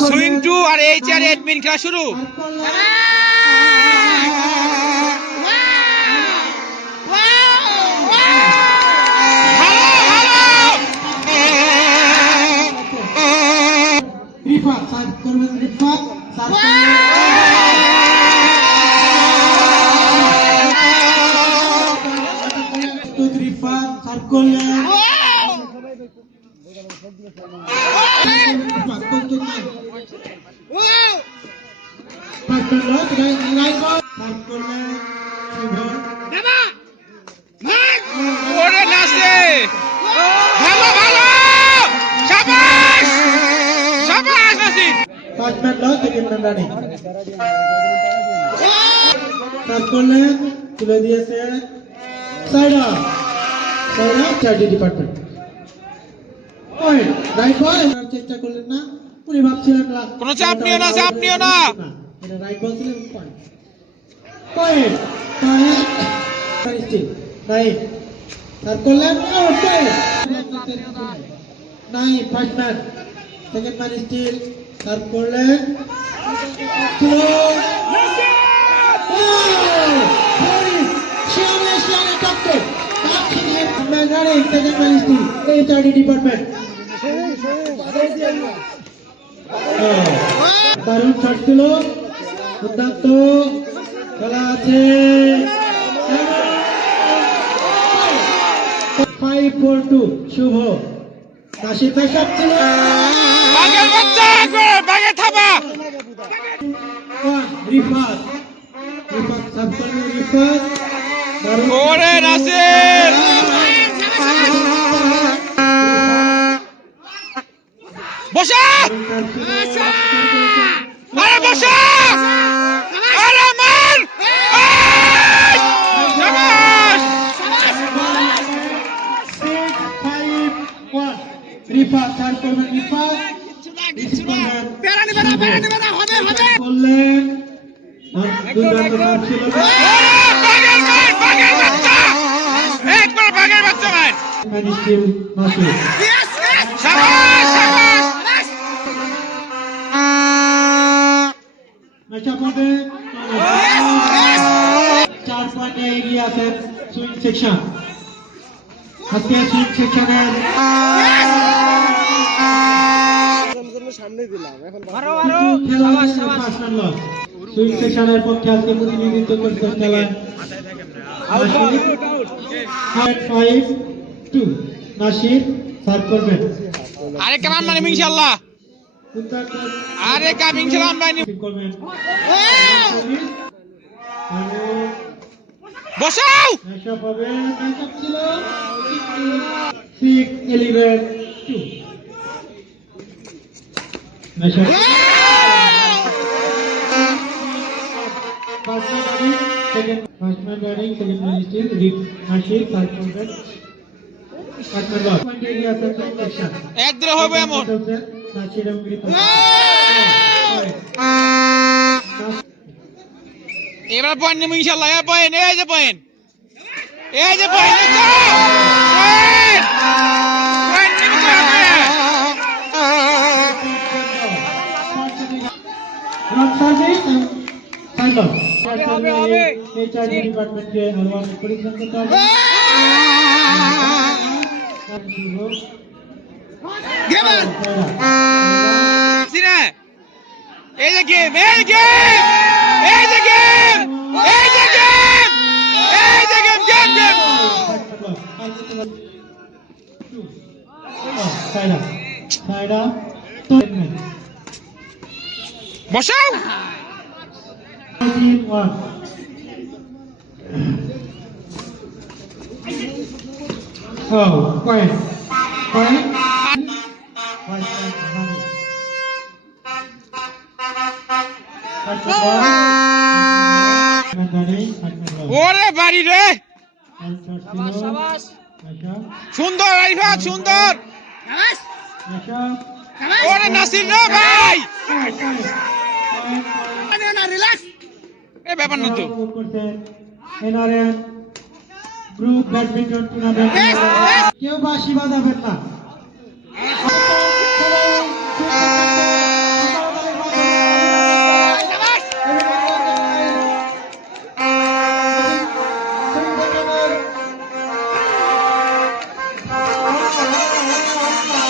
Swing two আর H R admin খেলা শুরু। তুলে দিয়েছে সাইডা চার্জি ডিপার্টমেন্ট রাইট বল চেষ্টা করলেন না, উনি ভাবছিলেন কোনো চাপ নিও না, চাপ নিও না, এটা রাইট বল ছিল পয়েন্ট পয়েন্ট স্টিল নাই স্যার করলেন নাই ফার্স্ট ম্যান সেকেন্ড ম্যান স্টিল স্যার করলেন দারুণ শট ছিল, দুর্দান্ত খেলা আছে। 5-4-2 শুভ নাসির ভাই শট ছিল, রিফাত রিফাত সাব করলেন, রিফাত ওরে নাসির বসা, আরে বসা, আরে মার, রিফাত স্যার করবেন, রিফাত করলেন দুর্দান্ত সাব ছিল, একবার বাগের বাচ্চা ভাই স্টিল নাসির চার পয়েন্টে এগিয়ে আছেন সুইং সেকশন। আজকে সুইং সেকশনের সুইং সেকশনের পক্ষে আজকে প্রতিনিধিত্ব করছেন খেলায় 5-2 নাসির সার্ভ করবেন। আরে কেমন মানে ইনশাআল্লাহ, আরে কাম ইনশাআল্লাহ আমরা করবেন, বসাও মেশআপ হবে, মেশআপ ছিল 6-11-2 mashup first man batting second man still rip Nasir serve করবেন। এক দিলে হবে এমন, এবার পয়েন্ট নেব ইনশাআল্লাহ, এই পয়েন্ট, এই যে পয়েন্ট, এই যে পয়েন্ট, পয়েন্ট নিব হবে হবে এই চার্জ ডিপার্টমেন্টকে আলোচনা পরিচালনা করতে হবে। এই যে গেম, এই গেম, এই যে গেম, এই যে গেম, এই যে গেম, গেম গেম বসাও। Point. ওরে বাড়ি রে, সুন্দর রাইফাত, সুন্দর, ওরে নাসির রে ভাই, এ ব্যাপার না তো গ্রুপ ব্যাডমিন্টন টুর্নামেন্ট কেউ বাঁশি বাজাবেন না।